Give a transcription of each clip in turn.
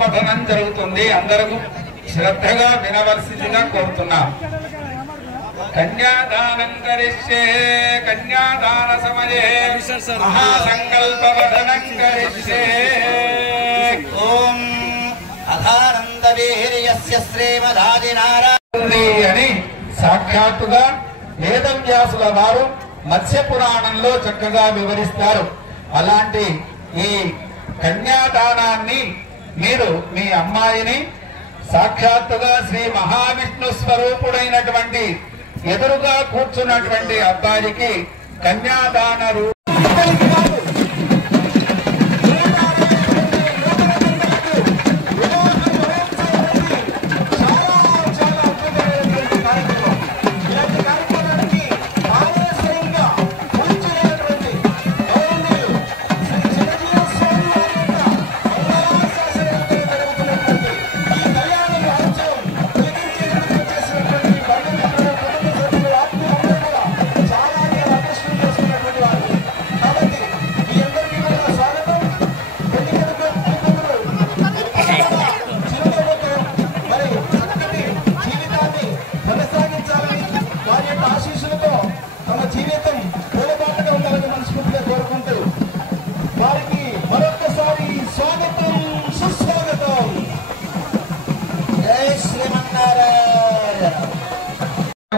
పఠనం జరుగుతుంది. అందరూ శ్రద్ధగా వినవలసిందిగా కోరుతున్నాం. కన్యాదానం కరిష్యే కన్యాదాన సమయే మహాసంకల్ప పఠనం కరిష్యే. ఓం అధానంద వీర్యస్య శ్రీమదాదినారాయణ అని సాక్షాత్తుగా వేదవ్యాసుల వారు మత్స్య పురాణంలో చక్కగా వివరిస్తారు. అలాంటి ఈ కన్యాదానాన్ని మీరు మీ అమ్మాయిని సాక్షాత్తుగా శ్రీ మహావిష్ణు స్వరూపుడైనటువంటి ఎదురుగా కూర్చున్నటువంటి అబ్బాయికి కన్యాదాన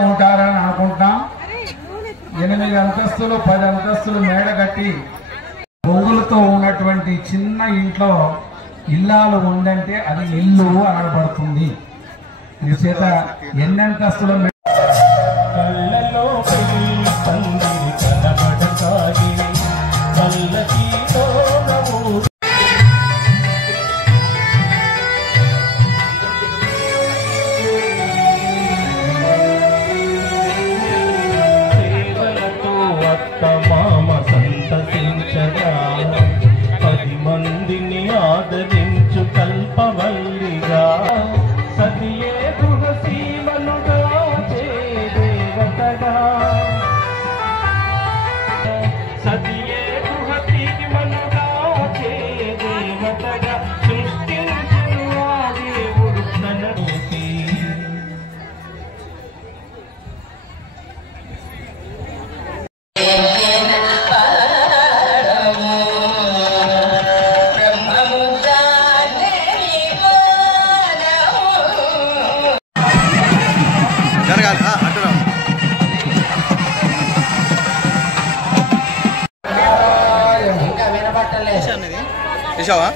ఉంటారని అనుకుంటున్నాం. 8 అంతస్తులు 10 అంతస్తులు మేడ కట్టి బొంగులతో ఉన్నటువంటి చిన్న ఇంట్లో ఇల్లాలు ఉందంటే అది ఇల్లు అనబడుతుంది. ఈ చేత ఎన్ని అంతస్తులు మామ సంతసించగా 10 మందిని ఆదరించు కల్పవల్లిగా సతియే గృహసీమనుగా చేదేవతగా సతియే గృహసీమనుగా చేదేవతగా సృష్టించిన ఆ దేవుడు తనకి చూసావా